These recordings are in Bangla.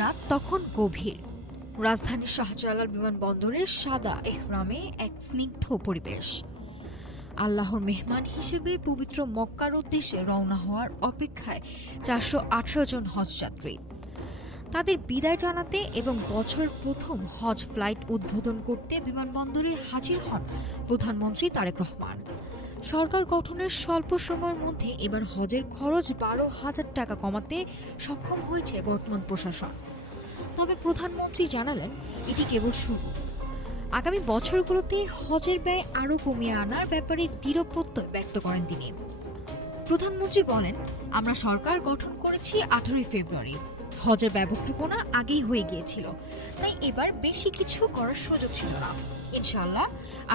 রাত তখন গভীর। রাজধানীর শাহজালাল বিমানবন্দরের সাদা এহরামে এক স্নিগ্ধ পরিবেশ। আল্লাহর মেহমান হিসেবে পবিত্র মক্কার উদ্দেশ্যে রওনা হওয়ার অপেক্ষায় 418 জন হজযাত্রী। তাদের বিদায় জানাতে এবং বছরের প্রথম হজ ফ্লাইট উদ্বোধন করতে বিমানবন্দরে হাজির হন প্রধানমন্ত্রী তারেক রহমান। সরকার গঠনের স্বল্প সময়ের মধ্যে এবার হজের খরচ 12,000 টাকা কমাতে সক্ষম হয়েছে বর্তমান প্রশাসন। তবে প্রধানমন্ত্রী জানালেন, এটি কেবল শুরু। আগামী বছরগুলোতে হজের ব্যয় আরও কমিয়ে আনার ব্যাপারে দৃঢ় প্রত্যয় ব্যক্ত করেন তিনি। প্রধানমন্ত্রী বলেন, আমরা সরকার গঠন করেছি 18 ফেব্রুয়ারি। হজের ব্যবস্থাপনা আগেই হয়ে গিয়েছিল, তাই এবার বেশি কিছু করার সুযোগ ছিল না। ইনশাআল্লাহ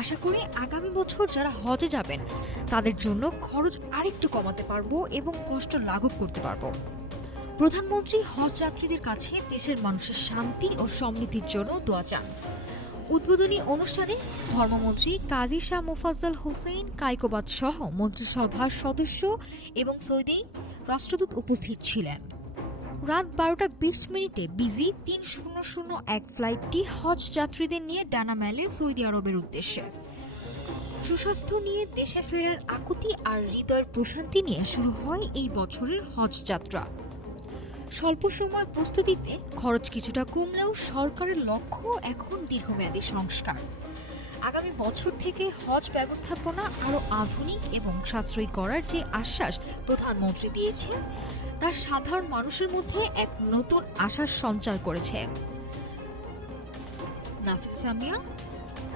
আশা করি আগামী বছর যারা হজে যাবেন তাদের জন্য খরচ আরেকটু কমাতে পারবো এবং কষ্ট লাঘব করতে পারবো। প্রধানমন্ত্রী হজ যাত্রীদের কাছে দেশের মানুষের শান্তি ও সমৃদ্ধির জন্য দোয়া চান। উদ্বোধনী অনুষ্ঠানে ধর্মমন্ত্রী কাজী শাহ মোফাজ্জল হোসেন কায়কোবাদ সহ মন্ত্রিসভার সদস্য এবং সৌদি রাষ্ট্রদূত উপস্থিত ছিলেন। রাত 12:20 বিজি 3001 ফ্লাইটটি হজ যাত্রীদের নিয়ে ডানা মেলে সৌদি আরবের উদ্দেশ্যে। সুস্বাস্থ্য নিয়ে দেশে ফেরার আকুতি আর হৃদয়ের প্রশান্তি নিয়ে শুরু হয় এই বছরের হজ যাত্রা। স্বল্প সময়ের প্রস্তুতিতে খরচ কিছুটা কমলেও সরকারের লক্ষ্য এখন দীর্ঘমেয়াদী সংস্কার। আগামী বছর থেকে হজ ব্যবস্থাপনা আরও আধুনিক এবং সাশ্রয়ী করার যে আশ্বাস প্রধানমন্ত্রী দিয়েছেন তা সাধারণ মানুষের মধ্যে এক নতুন আশার সঞ্চার করেছে। নাফিস সামিয়া,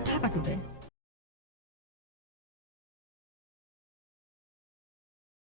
ঢাকা টুডে।